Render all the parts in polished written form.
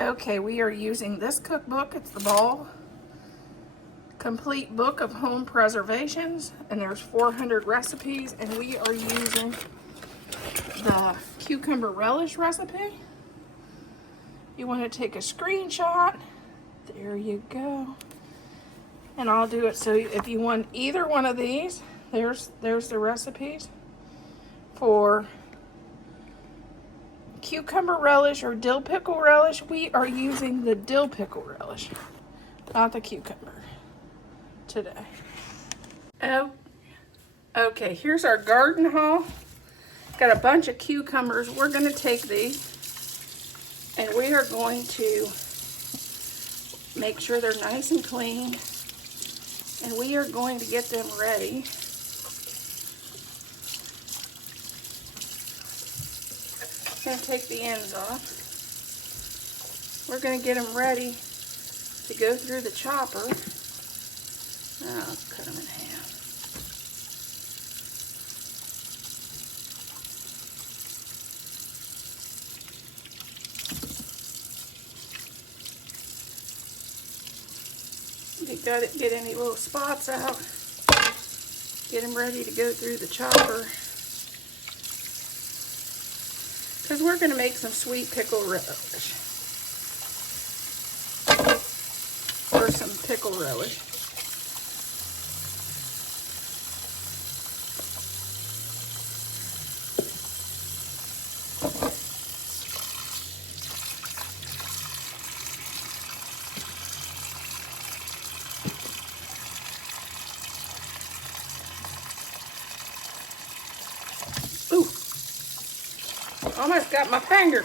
Okay, we are using this cookbook. It's the Ball Complete Book of Home Preservations, and there's 400 recipes, and we are using the cucumber relish recipe. You want to take a screenshot. There you go. And I'll do it so if you want either one of these, there's the recipes for cucumber relish or dill pickle relish. We are using the dill pickle relish, not the cucumber today. Oh, okay, here's our garden haul. Got a bunch of cucumbers. We're going to take these and we are going to make sure they're nice and clean, and we are going to get them ready. Going to take the ends off. We're going to get them ready to go through the chopper. Now let's cut them in half. You got to get any little spots out. Get them ready to go through the chopper, because we're going to make some sweet pickle relish, or some pickle relish. Ooh, almost got my finger.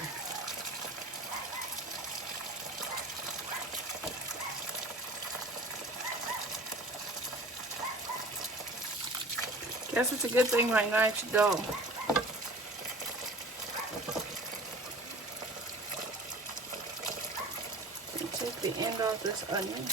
Guess it's a good thing my knife's dull. And take the end off this onion.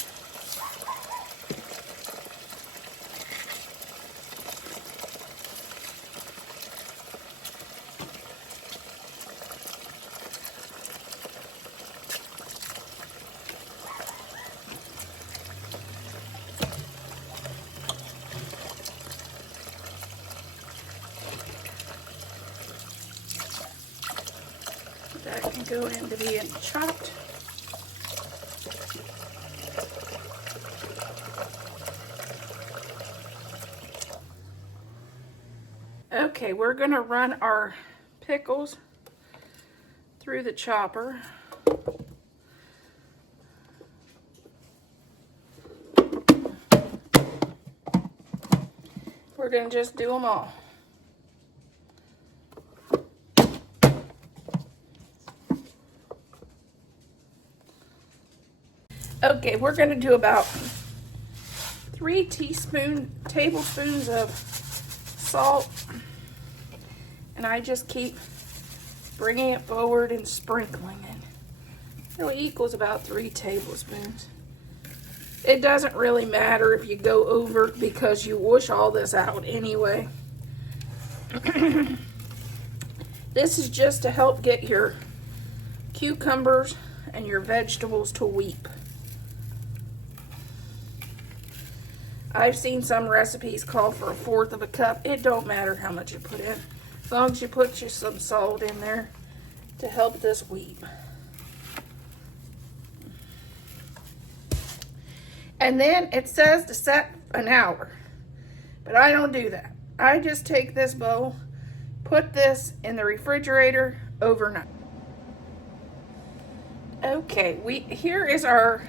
That can go into being chopped. Okay, we're going to run our pickles through the chopper. We're going to just do them all. Okay, we're going to do about 3 tablespoons of salt, and I just keep bringing it forward and sprinkling it. So it equals about 3 tablespoons. It doesn't really matter if you go over, because you wash all this out anyway. This is just to help get your cucumbers and your vegetables to weep. I've seen some recipes call for 1/4 of a cup. It don't matter how much you put in, as long as you put some salt in there to help this weep. And then it says to set an hour, but I don't do that. I just take this bowl, put this in the refrigerator overnight. Okay, here is our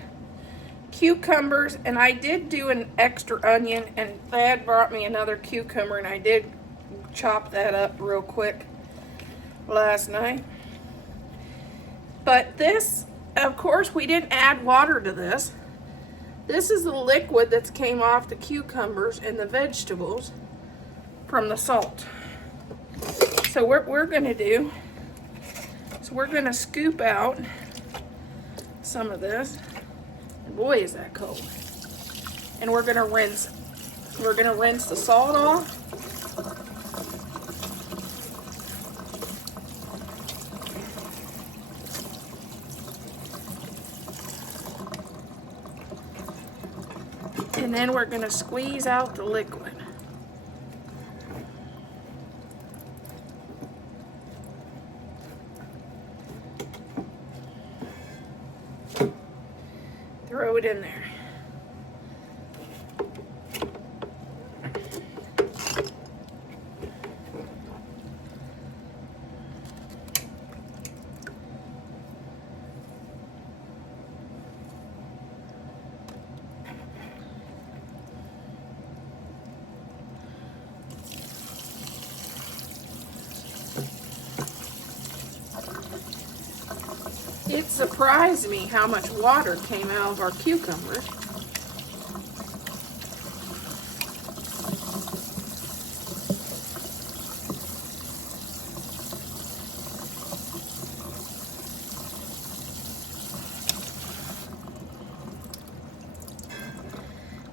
cucumbers, and I did do an extra onion, and Thad brought me another cucumber, and I did chop that up real quick last night. But this, of course, we didn't add water to this. This is the liquid that came off the cucumbers and the vegetables from the salt. So what we're going to do is we're going to scoop out some of this. And boy, is that cold. And we're going to rinse the salt off. And then we're going to squeeze out the liquid. Throw it in there. It surprised me how much water came out of our cucumbers.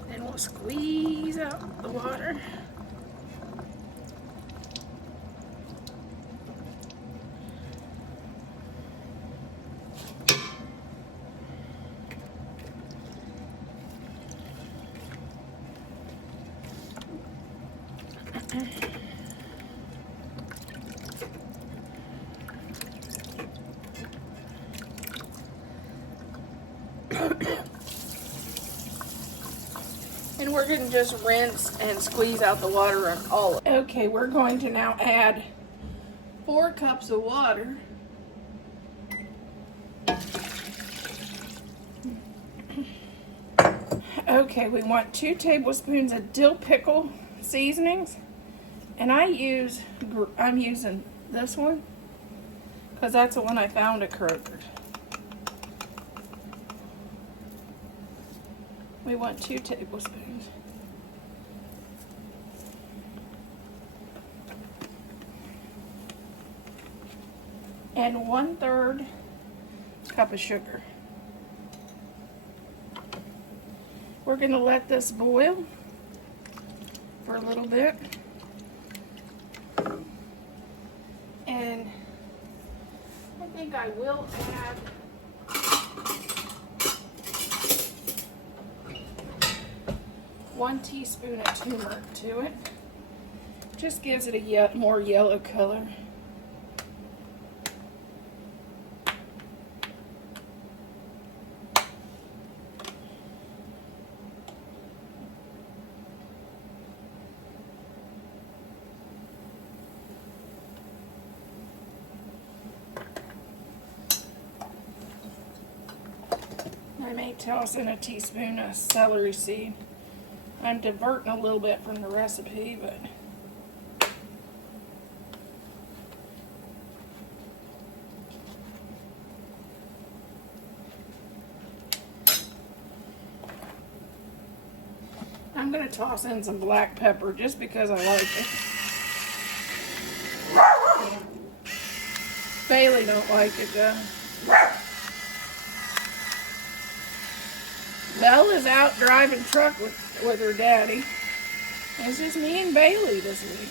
Then we'll squeeze out the water. And we're going to just rinse and squeeze out the water on all of it. Okay, we're going to now add 4 cups of water. Okay, we want 2 tablespoons of dill pickle seasonings. And I'm using this one because that's the one I found at Kroger's. We want 2 tablespoons. And 1/3 cup of sugar. We're going to let this boil for a little bit. And I think I will add one teaspoon of turmeric to it. Just gives it a more yellow color. I may toss in a teaspoon of celery seed. I'm diverting a little bit from the recipe, but I'm going to toss in some black pepper just because I like it. Bailey don't like it though. Belle is out driving truck with her daddy. It's just me and Bailey this week.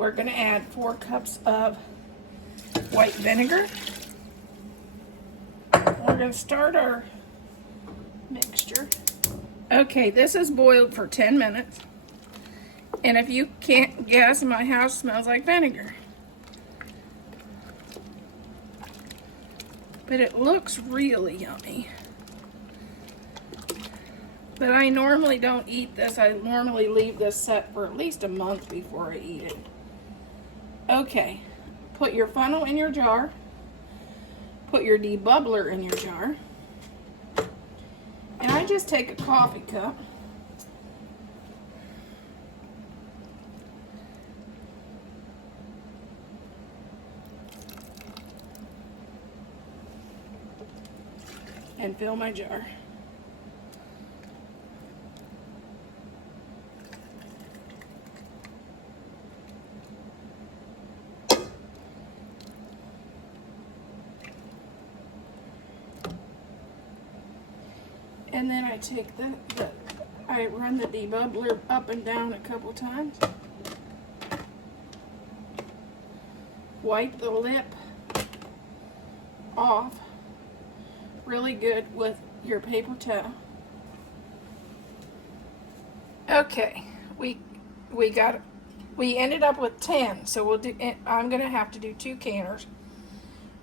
we're going to add 4 cups of white vinegar. We're going to start our mixture. Okay, this is boiled for 10 minutes. And if you can't guess, my house smells like vinegar. But it looks really yummy. But I normally don't eat this. I normally leave this set for at least a month before I eat it. Okay, put your funnel in your jar. Put your debubbler in your jar. And I just take a coffee cup. And fill my jar. And then I take I run the debubbler up and down a couple times. Wipe the lip off really good with your paper towel. Okay, we ended up with 10, so we'll do. I'm gonna have to do 2 canners,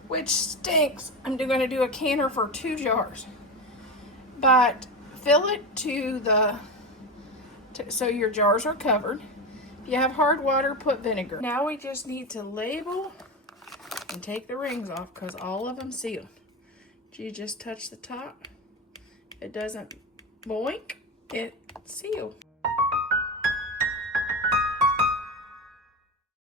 which stinks. I'm going to do a canner for 2 jars. But fill it so your jars are covered. If you have hard water, put vinegar. Now we just need to label and take the rings off because all of them sealed. You just touch the top. It doesn't boink, it's sealed.